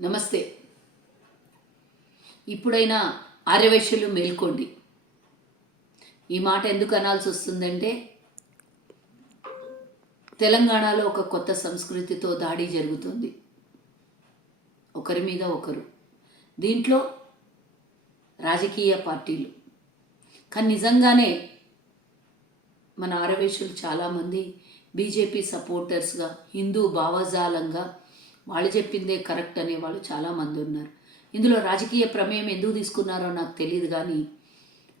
నమస్తే. ఇప్పుడైనా ఆర్యవైశ్యులు మేల్కోండి. ఈ మాట ఎందుకు అనాల్సి వస్తుందంటే తెలంగాణలో ఒక కొత్త సంస్కృతితో దాడి జరుగుతుంది. ఒకరి మీద ఒకరు. దీంట్లో రాజకీయ పార్టీలు. కానీ నిజంగానే మన ఆరవేశులు చాలామంది బీజేపీ సపోర్టర్స్గా హిందూ భావజాలంగా వాళ్ళు చెప్పిందే కరెక్ట్ అనే వాళ్ళు చాలామంది ఉన్నారు. ఇందులో రాజకీయ ప్రమేయం ఎందుకు తీసుకున్నారో నాకు తెలియదు కానీ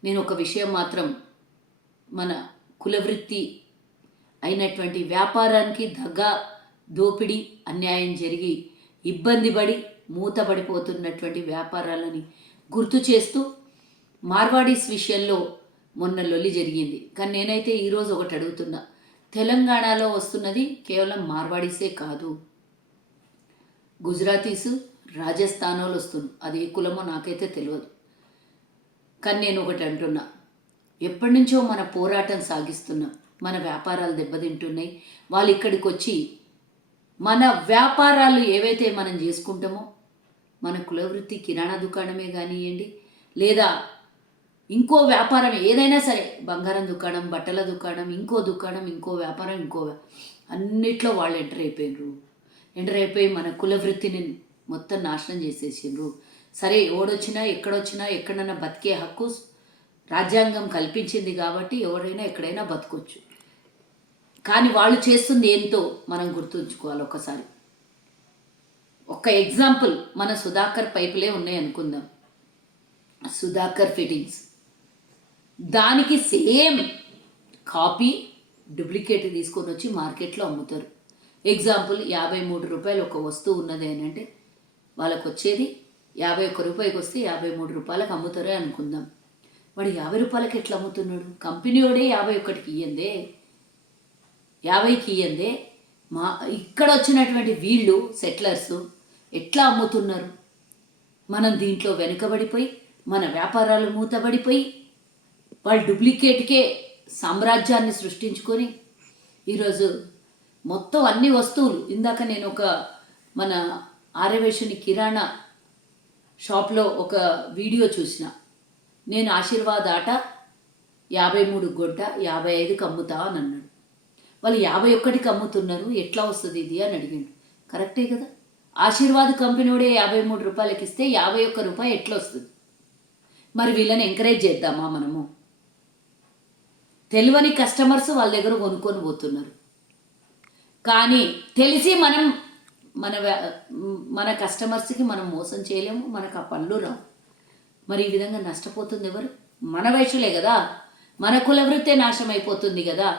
నేను ఒక విషయం మాత్రం మన కులవృత్తి అయినటువంటి వ్యాపారానికి దగ్గ దోపిడీ అన్యాయం జరిగి ఇబ్బంది పడి మూతబడిపోతున్నటువంటి వ్యాపారాలని గుర్తు చేస్తూ మార్వాడీస్ విషయంలో మొన్న లొల్లి జరిగింది. కానీ నేనైతే ఈరోజు ఒకటి అడుగుతున్నా. తెలంగాణలో వస్తున్నది కేవలం మార్వాడీసే కాదు. గుజరాతీసు రాజస్థాన్ వాళ్ళు వస్తున్నారు అది ఏ కులమో నాకైతే తెలియదు కానీ నేను ఒకటి అంటున్నా. ఎప్పటి నుంచో మన పోరాటం సాగిస్తున్నాం మన వ్యాపారాలు దెబ్బతింటున్నాయి. వాళ్ళు ఇక్కడికి వచ్చి మన వ్యాపారాలు ఏవైతే మనం చేసుకుంటామో మన కులవృత్తి కిరాణా దుకాణమే కానివ్వండి లేదా ఇంకో వ్యాపారం ఏదైనా సరే బంగారం దుకాణం బట్టల దుకాణం ఇంకో దుకాణం ఇంకో వ్యాపారం ఇంకో అన్నిట్లో వాళ్ళు ఎంటర్ అయిపోయినారు ఎంటర్ అయిపోయి మన కుల వృత్తిని మొత్తం నాశనం చేసేసిండ్రు. సరే ఎవడొచ్చినా ఎక్కడొచ్చినా ఎక్కడైనా బతికే హక్కు రాజ్యాంగం కల్పించింది కాబట్టి ఎవరైనా ఎక్కడైనా బతకొచ్చు. కానీ వాళ్ళు చేస్తుంది ఏంటో మనం గుర్తుంచుకోవాలి ఒకసారి. ఒక ఎగ్జాంపుల్ మన సుధాకర్ పైపులే ఉన్నాయి అనుకుందాం. సుధాకర్ ఫిట్టింగ్స్. దానికి సేమ్ కాపీ డూప్లికేట్ తీసుకొని వచ్చి మార్కెట్లో అమ్ముతారు. ఎగ్జాంపుల్ యాభై మూడు రూపాయలు ఒక వస్తువు ఉన్నది అని అంటే వాళ్ళకు వచ్చేది యాభై ఒక్క రూపాయికి వస్తే యాభై మూడు రూపాయలకు అమ్ముతారే అనుకుందాం. వాడు యాభై రూపాయలకి ఎట్లా అమ్ముతున్నాడు? కంపెనీ వాడే యాభై ఒక్కటికి ఇయ్యందే. యాభైకి ఇయ్యందే. మా ఇక్కడ వచ్చినటువంటి వీళ్ళు సెట్లర్స్ ఎట్లా అమ్ముతున్నారు? మనం దీంట్లో వెనుకబడిపోయి మన వ్యాపారాలు మూతబడిపోయి వాళ్ళు డూప్లికేట్కే సామ్రాజ్యాన్ని సృష్టించుకొని ఈరోజు మొత్తం అన్ని వస్తువులు. ఇందాక నేను ఒక మన ఆర్యవేషుని కిరాణా షాప్లో ఒక వీడియో చూసిన. నేను ఆశీర్వాద్ ఆట యాభై మూడు గొడ్డ యాభై ఐదుకి అమ్ముతా అని అన్నాడు. వాళ్ళు యాభై ఒక్కటికి అమ్ముతున్నారు ఎట్లా వస్తుంది ఇది అని అడిగిండు. కరెక్టే కదా? ఆశీర్వాద్ కంపెనీడే యాభై మూడు రూపాయలకి ఇస్తే యాభై ఒక్క రూపాయి ఎట్లా వస్తుంది? మరి వీళ్ళని ఎంకరేజ్ చేద్దామా మనము? తెలివని కస్టమర్స్ వాళ్ళ దగ్గర కొనుక్కొని పోతున్నారు. కానీ తెలిసి మనం మన మన కస్టమర్స్కి మనం మోసం చేయలేము మనకు ఆ పనులు రావు. మరి ఈ విధంగా నష్టపోతుంది ఎవరు? మన వయసులే కదా. మన కులవృత్తే నాశమైపోతుంది నాశనం అయిపోతుంది కదా.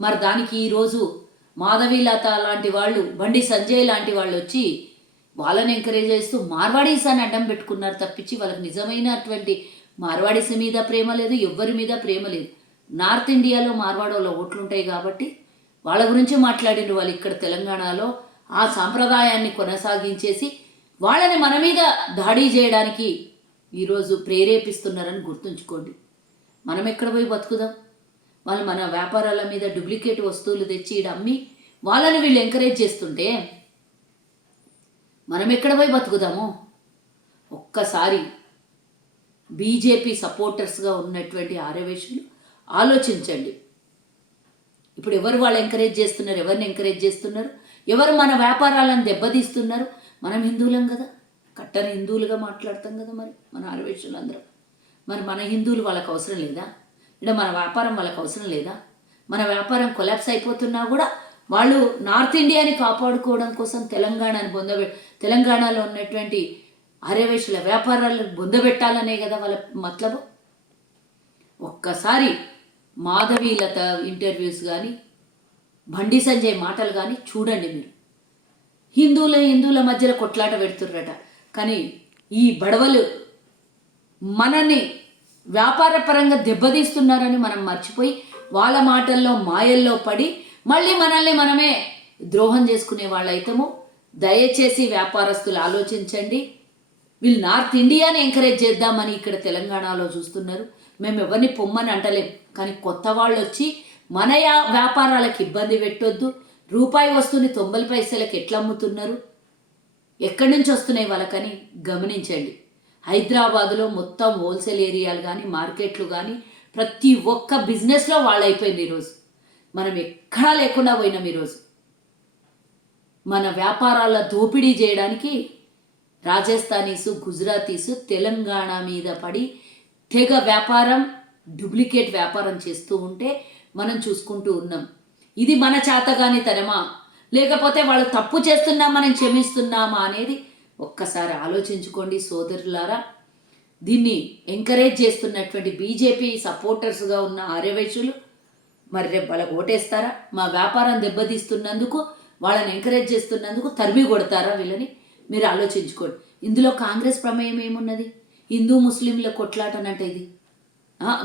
మరి దానికి ఈరోజు మాధవీలత లాంటి వాళ్ళు బండి సంజయ్ లాంటి వాళ్ళు వచ్చి వాళ్ళని ఎంకరేజ్ చేస్తూ మార్వాడీస్ అని అడ్డం పెట్టుకున్నారు తప్పించి వాళ్ళకి నిజమైనటువంటి మార్వాడీస్ మీద ప్రేమ లేదు ఎవ్వరి మీద ప్రేమ లేదు. నార్త్ ఇండియాలో మార్వాడోళ్ళ ఓట్లు ఉంటాయి కాబట్టి వాళ్ళ గురించి మాట్లాడిండ్రు వాళ్ళు ఇక్కడ తెలంగాణలో. ఆ సాంప్రదాయాన్ని కొనసాగించేసి వాళ్ళని మన మీద దాడి చేయడానికి ఈరోజు ప్రేరేపిస్తున్నారని గుర్తుంచుకోండి. మనం ఎక్కడ పోయి బతుకుదాం? వాళ్ళు మన వ్యాపారాల మీద డూప్లికేట్ వస్తువులు తెచ్చి అమ్మి వాళ్ళని వీళ్ళు ఎంకరేజ్ చేస్తుంటే మనం ఎక్కడ పోయి బతుకుదాము? ఒక్కసారి బీజేపీ సపోర్టర్స్గా ఉన్నటువంటి ఆరవేశులు ఆలోచించండి. ఇప్పుడు ఎవరు వాళ్ళు ఎంకరేజ్ చేస్తున్నారు? ఎవరిని ఎంకరేజ్ చేస్తున్నారు? ఎవరు మన వ్యాపారాలను దెబ్బతీస్తున్నారు? మనం హిందువులం కదా. కట్టని హిందువులుగా మాట్లాడతాం కదా మరి మన ఆరవేశులు అందరం మరి మన హిందువులు వాళ్ళకి అవసరం లేదా? ఇక్కడ మన వ్యాపారం వాళ్ళకి అవసరం లేదా? మన వ్యాపారం కొలాప్స్ అయిపోతున్నా కూడా వాళ్ళు నార్త్ ఇండియాని కాపాడుకోవడం కోసం తెలంగాణని బొందబె తెలంగాణలో ఉన్నటువంటి ఆర్యవేశుల వ్యాపారాలను బొందబెట్టాలనే కదా వాళ్ళ మతలబు. ఒక్కసారి మాధవీలత ఇంటర్వ్యూస్ కానీ బండి సంజయ్ మాటలు కానీ చూడండి మీరు. హిందువుల హిందువుల మధ్యలో కొట్లాట పెడుతుర్రట. కానీ ఈ బడవలు మనని వ్యాపారపరంగా దెబ్బతీస్తున్నారని మనం మర్చిపోయి వాళ్ళ మాటల్లో మాయల్లో పడి మళ్ళీ మనల్ని మనమే ద్రోహం చేసుకునే వాళ్ళైతము. దయచేసి వ్యాపారస్తులు ఆలోచించండి. వీళ్ళు నార్త్ ఇండియాని ఎంకరేజ్ చేద్దామని ఇక్కడ తెలంగాణలో చూస్తున్నారు. మేము ఎవరిని పొమ్మని అంటలేం. కానీ కొత్త వాళ్ళు వచ్చి మన యా- వ్యాపారాలకు ఇబ్బంది పెట్టొద్దు. రూపాయి వస్తువుని తొంభై పైసలకి ఎట్లా అమ్ముతున్నారు? ఎక్కడి నుంచి వస్తున్నాయి వాళ్ళకని గమనించండి. హైదరాబాదులో మొత్తం హోల్సేల్ ఏరియాలు కానీ మార్కెట్లు కానీ ప్రతి ఒక్క బిజినెస్లో వాళ్ళు అయిపోయింది ఈరోజు. మనం ఎక్కడా లేకుండా పోయినాం ఈరోజు. మన వ్యాపారాల దోపిడీ చేయడానికి రాజస్థానీసు గుజరాతీసు తెలంగాణ మీద పడి తెగ వ్యాపారం డూప్లికేట్ వ్యాపారం చేస్తూ ఉంటే మనం చూసుకుంటూ ఉన్నాం. ఇది మన చేతగానితనమా లేకపోతే వాళ్ళు తప్పు చేస్తున్నా మనం క్షమిస్తున్నామా అనేది ఒక్కసారి ఆలోచించుకోండి సోదరులారా. దీన్ని ఎంకరేజ్ చేస్తున్నటువంటి బీజేపీ సపోర్టర్స్గా ఉన్న ఆర్యవైశ్యులు మరి రేపు వాళ్ళకి ఓటేస్తారా? మా వ్యాపారం దెబ్బతీస్తున్నందుకు వాళ్ళని ఎంకరేజ్ చేస్తున్నందుకు తరిమి కొడతారా వీళ్ళని? మీరు ఆలోచించుకోండి. ఇందులో కాంగ్రెస్ ప్రమేయం ఏమున్నది? హిందూ ముస్లింల కొట్లాటనంటే ఇది.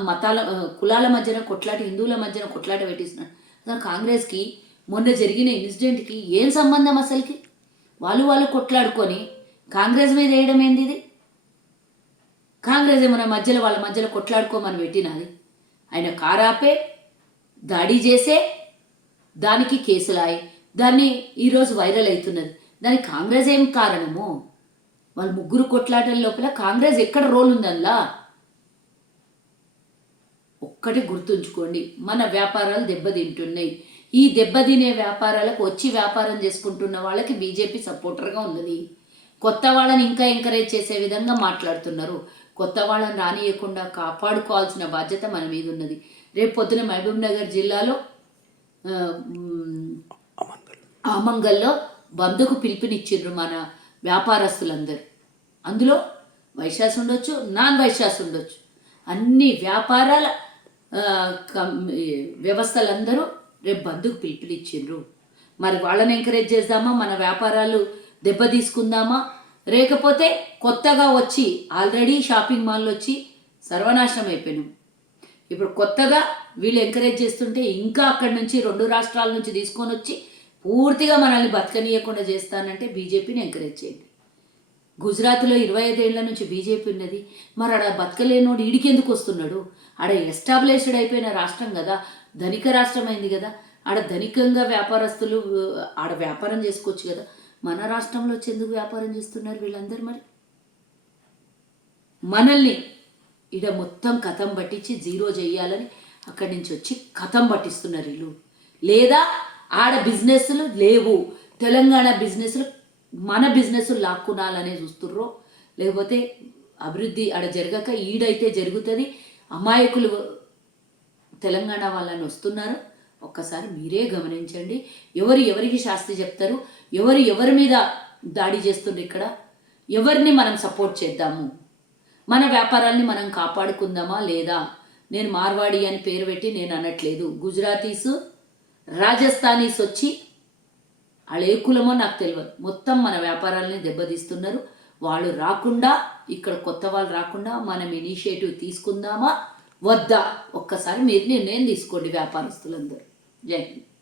మతాల కులాల మధ్యన కొట్లాట హిందువుల మధ్యన కొట్లాట పెట్టిస్తున్నాడు కాంగ్రెస్కి మొన్న జరిగిన ఇన్సిడెంట్కి ఏం సంబంధం అసలుకి? వాళ్ళు వాళ్ళు కొట్లాడుకొని కాంగ్రెస్ మీద వేయడం ఏంది ఇది? కాంగ్రెస్ ఏమైనా మధ్యలో వాళ్ళ మధ్యలో కొట్లాడుకోమని పెట్టినది ఆయన కారాపే దాడి చేసే దానికి కేసులాయి. దాన్ని ఈరోజు వైరల్ అవుతున్నది. దానికి కాంగ్రెస్ ఏం కారణము? వాళ్ళ ముగ్గురు కొట్లాటల లోపల కాంగ్రెస్ ఎక్కడ రోల్ ఉందల్లా ఒక్కటి గుర్తుంచుకోండి మన వ్యాపారాలు దెబ్బతింటున్నాయి. ఈ దెబ్బతినే వ్యాపారాలకు వచ్చి వ్యాపారం చేసుకుంటున్న వాళ్ళకి బీజేపీ సపోర్టర్గా ఉన్నది. కొత్త వాళ్ళని ఇంకా ఎంకరేజ్ చేసే విధంగా మాట్లాడుతున్నారు. కొత్త వాళ్ళని రానియకుండా కాపాడుకోవాల్సిన బాధ్యత మన మీద ఉన్నది. రేపు పొద్దున మహబూబ్ నగర్ జిల్లాలో ఆమంగల్లో బంధుకు పిలుపునిచ్చిండ్రు మన వ్యాపారస్తులందరూ. అందులో వైశ్యాస్ ఉండొచ్చు నాన్ వైశ్యాస్ ఉండొచ్చు. అన్ని వ్యాపారాల వ్యవస్థలందరూ రేపు బంధుకు పిలుపునిచ్చిండ్రు. మరి వాళ్ళని ఎంకరేజ్ చేద్దామా? మన వ్యాపారాలు దెబ్బ తీసుకుందామా లేకపోతే కొత్తగా వచ్చి ఆల్రెడీ షాపింగ్ మాల్ వచ్చి సర్వనాశనం అయిపోయినాం. ఇప్పుడు కొత్తగా వీళ్ళు ఎంకరేజ్ చేస్తుంటే ఇంకా అక్కడి నుంచి రెండు రాష్ట్రాల నుంచి తీసుకొని వచ్చి పూర్తిగా మనల్ని బతకనీయకుండా చేస్తానంటే బీజేపీని ఎంకరేజ్ చేయండి. గుజరాత్లో ఇరవై ఐదేళ్ళ నుంచి బీజేపీ ఉన్నది. మరి ఆడ బతకలేనోడు ఈడికెందుకు వస్తున్నాడు? ఆడ ఎస్టాబ్లిష్డ్ అయిపోయిన రాష్ట్రం కదా ధనిక రాష్ట్రం అయింది కదా. ఆడ ధనికంగా వ్యాపారస్తులు ఆడ వ్యాపారం చేసుకోవచ్చు కదా. మన రాష్ట్రంలో వచ్చి ఎందుకు వ్యాపారం చేస్తున్నారు వీళ్ళందరూ మరి? మనల్ని ఇడ మొత్తం కథం పట్టించి జీరో చేయాలని అక్కడి నుంచి వచ్చి కథం పట్టిస్తున్నారు వీళ్ళు. లేదా ఆడ బిజినెస్లు లేవు. తెలంగాణ బిజినెస్లు మన బిజినెస్ లాక్కునాలనే చూస్తుర్రో? లేకపోతే అభివృద్ధి ఆడ జరగక ఈడైతే జరుగుతుంది. అమాయకులు తెలంగాణ వాళ్ళని వస్తున్నారు. ఒక్కసారి మీరే గమనించండి. ఎవరు ఎవరికి శాస్తి చెప్తారు? ఎవరు ఎవరి మీద దాడి చేస్తుండ్రు ఇక్కడ? ఎవరిని మనం సపోర్ట్ చేద్దాము? మన వ్యాపారాల్ని మనం కాపాడుకుందామా లేదా? నేను మార్వాడి అని పేరు పెట్టి నేను అనట్లేదు. గుజరాతీస్ రాజస్థానీస్ వచ్చి వాళ్ళు ఏ కులమో నాకు తెలియదు మొత్తం మన వ్యాపారాలని దెబ్బతీస్తున్నారు. వాళ్ళు రాకుండా ఇక్కడ కొత్త వాళ్ళు రాకుండా మనం ఇనిషియేటివ్ తీసుకుందామా? వద్దా? ఒక్కసారి మీరు నిర్ణయం తీసుకోండి వ్యాపారస్తులందరూ. జై హింద్.